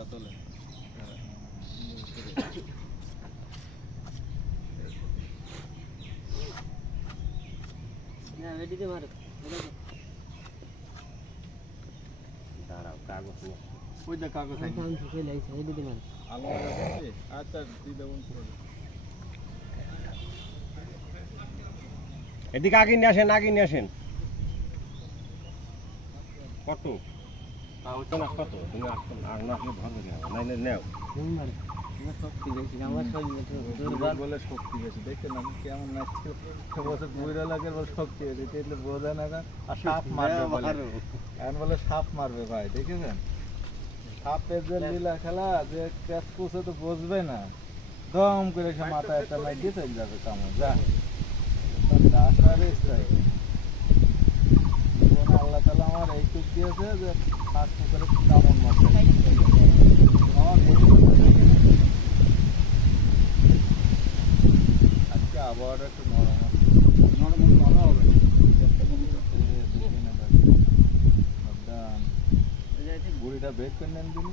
কথা তোলে না এদিকে মারো দাঁড়াও কাগজ নিয়ে ওই যে কাগজ আমি কাম থেকে লাইছে এদিকে মারো আলো লাগাচ্ছি আচ্ছা দিয়ে দেবুন পুরো এদিকে আগে নিয়ে আসেন কত তা হচ্ছে না কত তুমি আসছো না আর না আসলে ধরবে না নাইলে নেও তুমি মারো আমার শক্তি বেশি আমার শরীরে তো দুর্বল বলে শক্তি বেশি দেখছেন আমি কেমন নাচছি বছর বুড়া লাগে বলে শক্তি বেশি এটা বোঝা না আর সাপ মারবে বলে এখন বলে সাপ মারবে ভাই দেখেছেন সাপের যে লীলা খেলা যে ক্যাচ পুষে তো বসবে না দম করে সে মাথায় একটা মাই দিয়ে চলে যাবে কামড় যা আসার ইচ্ছাই আল্লাহ তালা আমার এইটুক দিয়েছে যে হাত পুকুরে কামড় মারতে আজকে আবহাওয়াটা একটু নরম আছে ভালো হবে ঘুড়িটা বের করে নেন দিন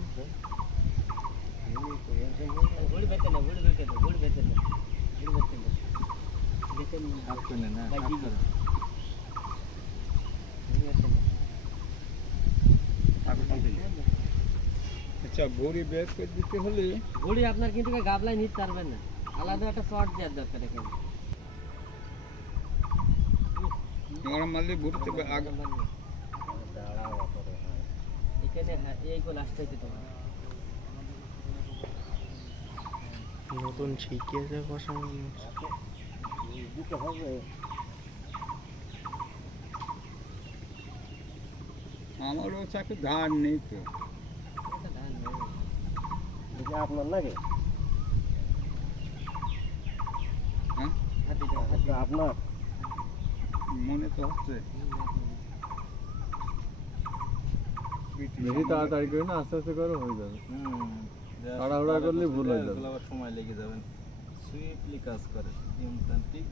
গুড়ি বেতে না গুড়ি বেতে না গুড়ি বেতে না বেতে না হাত করে নেন হ্যাঁ আচ্ছা ঘুড়ি বের করে দিতে হলে গুড়ি আপনার কিন্তু গাবলায় নিতে পারবেন না আলাদা একটা শর্ট দেওয়ার দরকার এখানে গরম মারলে ঘুরতে আগে এখানে এই গোল আসতে হইতে তোমার নতুন শিখিয়েছে বসানো দিতে হবে আমারও চাকরি ধার নেই তো এটা ধান নেই দেখি আপনার লাগে হ্যাঁ হাতি দাও আচ্ছা, আপনার মনে তো হচ্ছে বেশি তাড়াতাড়ি করে না আস্তে আস্তে করে হয়ে যাবে তাড়াহুড়া করলে ভুল হয়ে যাবে। আবার সময় লেগে যাবেন সুইফটলি কাজ করে নিয়মতান্ত্রিক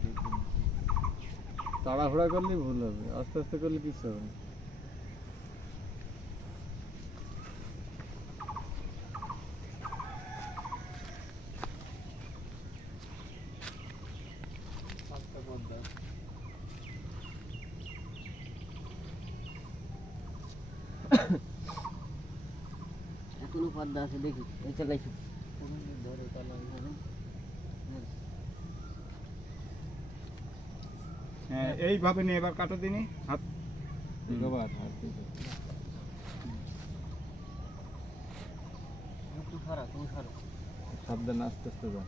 তাড়াহুড়া করলেই ভুল হবে, আস্তে আস্তে করলে কিছু হবে না। এখনো পর্দা আছে দেখি এই চালাইছি ধরে হ্যাঁ এইভাবে নিয়ে এবার কাটো দিনই হাত দিবার হাত তুমি সরো সাবধান আস্তে আস্তে যাও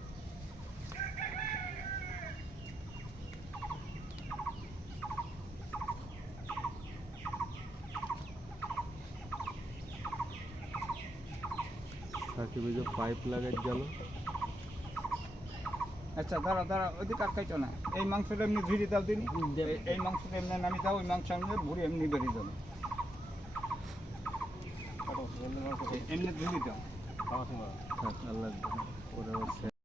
সাকিবে যে পাইপ লাগাই গেল, আচ্ছা দাঁড়া দাঁড়া ওইদিকে আটকাইছো না এই মাংসটা এমনি ভিড়ে দাও দিন এই মাংসটা এমনি নামি দাও ওই মাংস এমনি ভুড়ি এমনি বেরিয়ে যাবে এমনি ভিড়ে দাও আল্লাহ ওরা